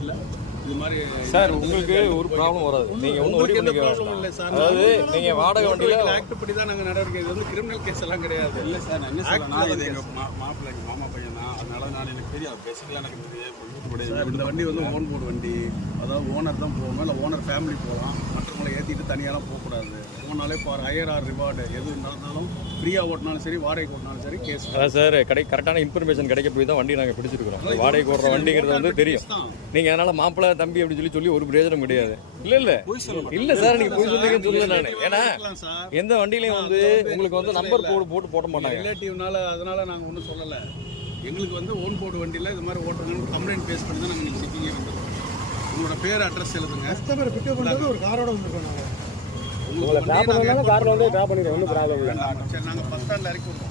வண்டியில் இது மாதிரி சார் உங்களுக்கு ஒரு ப்ராப்ளம் வராது. நீங்கள் ஒன்றும் ஒரி பண்ணிக்க ப்ராப்ளம் இல்லை சார். அதாவது நீங்கள் வாடகை வண்டியில் ஆக்ட் படி தான் நாங்கள் நடவடிக்கை. இது வந்து கிரிமினல் கேஸ் எல்லாம் கிடையாது. இல்லை சார், நான் என்ன சொல்லணும்னா இது எங்கள் மாப்பிள்ளை எங்கள் மாமா பையன் தான். அதனால நான் எனக்கு தெரியாது, பேசிக்கலாம் எனக்கு இந்த வண்டி வந்து ஓன் போர்டு வண்டி. அதாவது ஓனர் தான் போகணும், இல்லை ஓனர் ஃபேமிலி போகலாம். மற்றவங்களை ஏற்றிட்டு தனியாலாம் போகக்கூடாது. போனாலே ஃபார் ஹையர் ஆர் ரிவார்டு எது இருந்தாலும் ஃப்ரீயாக ஓட்டினாலும் சரி, வாடகைக்கு ஓட்டினாலும் சரி கேஸ். அதான் சார் கரெக்டான இன்ஃபர்மேஷன் கிடைக்க போய் தான் வண்டி நாங்கள் பிடிச்சிருக்கிறோம். வாடகைக்கு ஓடுற வண்டிங்கிறது வந்து தெரியும். நீங்கள் அதனால் மாப்பிள்ளை தம்பி அப்படின்னு சொல்லி ஒரு பிரயோஜனம் கிடையாது. இல்லை சார், நீங்கள் போய் சொல்லுங்கன்னு சொல்லுவேன் நான். ஏன்னா எந்த வண்டியிலையும் வந்து உங்களுக்கு வந்து நம்பர் போட மாட்டாங்க ரிலேட்டிவ்னால. அதனால நாங்கள் ஒன்றும் சொல்லலை. எங்களுக்கு வந்து ஓன் போர்டு வண்டியில் இது மாதிரி ஓட்டுறதுன்னு கம்ப்ளைண்ட் பேஸ் பண்ணி தான் நாங்கள் நீங்கள் செக்கிங்கே வந்துடுவோம். உங்களோட பேர் அட்ரஸ் எழுதுங்க. கஸ்டமர் பிக்கப் பண்ணுறது ஒரு காரோட வந்துருக்கோம். நாங்கள் உங்களை காரில் வந்து ட்ராப் பண்ணிடுவோம். ஒன்றும் ப்ராப்ளம் இல்லை. சரி, நாங்கள் பஸ் ஸ்டாண்டில் இறக்கி விடுவோம்.